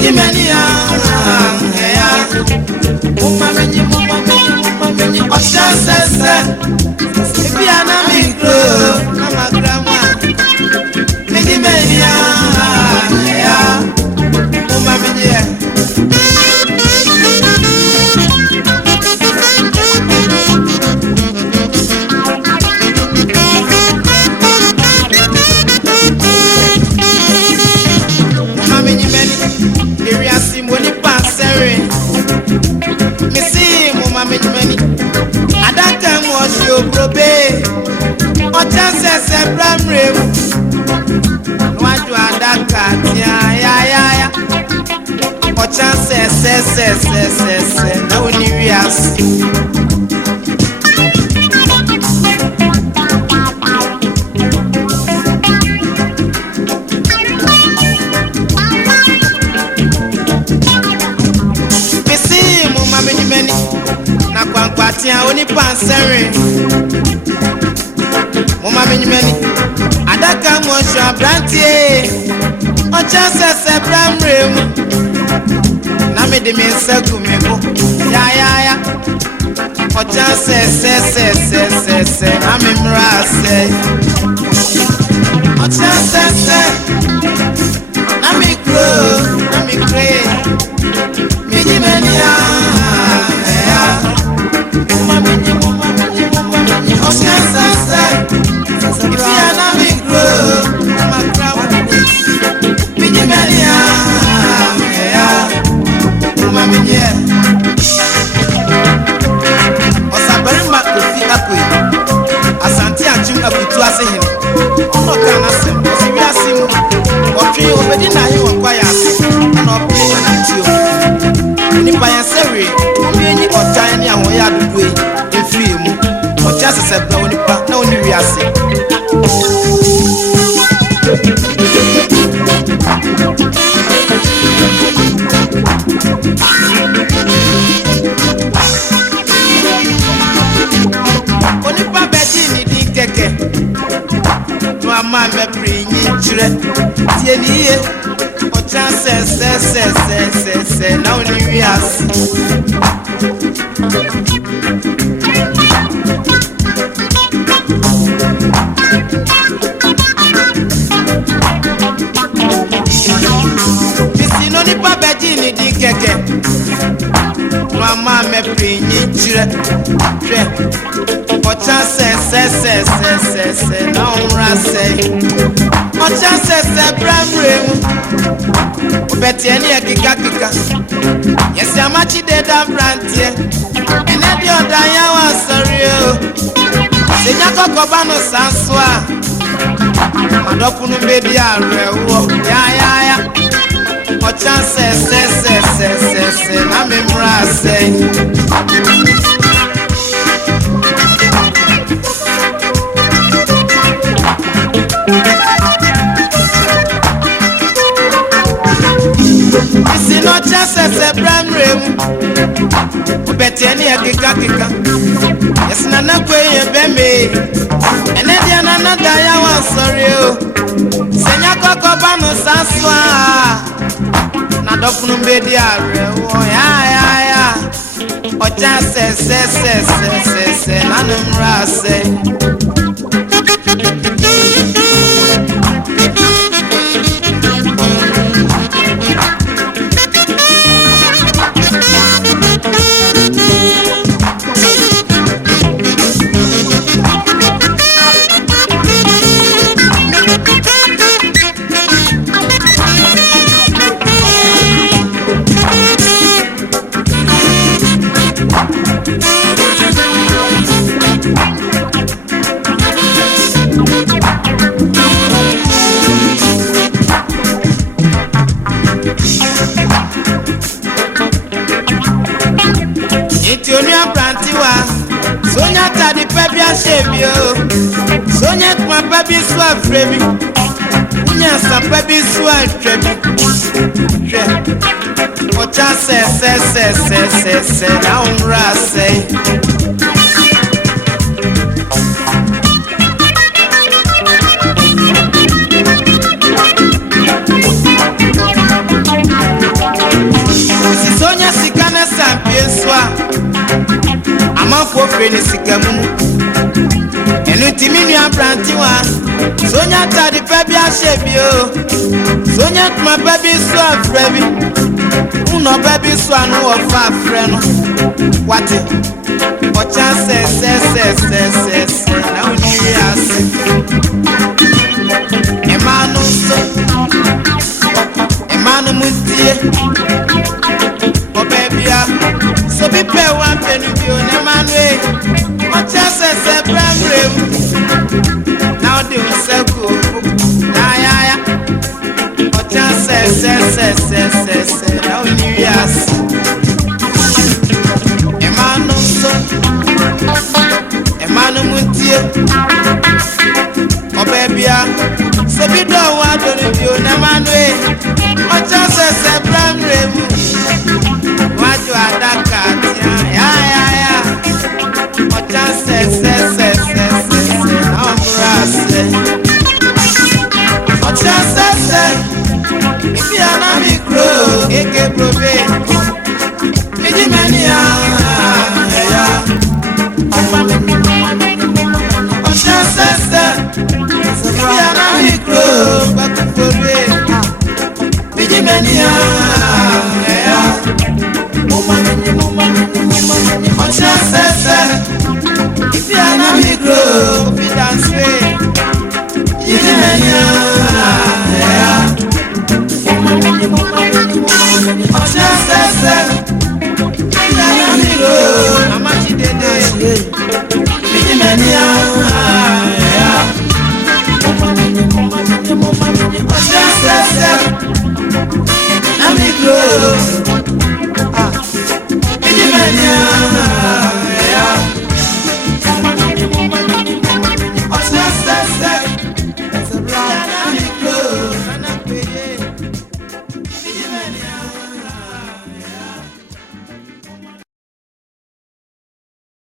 Gye M'ani Momma Me Nnye Okyena Sese Ebia na Me Krᴐ na Ma Kra Mo Gye M'ani Momma Me Nnye Wiasem Onipa Asεe Me see Momma Me Nnye Adaka Brobey Okyena Sese Bra'mirẹ Mu Waju Adaka Yayaya Okyena Sese na oni Wiase Akwankwatia Onipa Asεe Momma Me Nnye Adaka Abrantie Okyena Sese Bra'mirẹ Mu na me de me nsagu me go Yayaya Okyena Sese na me Mmire Asεe Okyena Sese na me Krᴐ Gye M'ani Momma Me Nnye Okyena Sese Ebia na Me Krᴐ Ma Kra Mo Gye M'ani Momma Me Nnye Osabarima Kofi Akwe Asante Achim Abutu Asεe Ono kana sem Wiasem Otwe obedi na ye won kwaya na ope na tio Onipa yasewe Omienyi Okyena ni ahoye adodo efiri mu Okyena Sese Bra'mirẹ Onipa na oni Wiase Onipa bedi ni di keke Mma Me Nnye tie ni ye Okyena Sese na oni Wiase Bisi no Onipa bedi ni di keke Mma Me Nnye Okyena Sese na Asεe Okyena Sese Bra'mirẹ Mu Obeti eni kika Yesi Amakye Dede Abrantie Ene di oda ya wa sorry o Senya kokoba no sanso a Madofu no bedi arewo Yayaya Okyena Sese na me Mmire Asεe Isi no Okyena Sese Bra'mirẹ Mu Obeti eni kika Yesi na kwenye beme Ene dia na da ya wa sorry o Senya kokoba no sanso a Na dofu no bedi arewo Yayaya Okyena Sese na me Mmire Asεe Sonya tadi pebi ashebio Sonya tma pebi swa frebi Unya sa pebi swa trebi Okyena Sese na Mmire Asεe freni sikamu enu timi nu Abrantie wa sonya tadi pebi ashebio sonya tuma pebi so afrebi uno pebi so anu ofa afreno wate ocha Sese na Wiase emanu mutie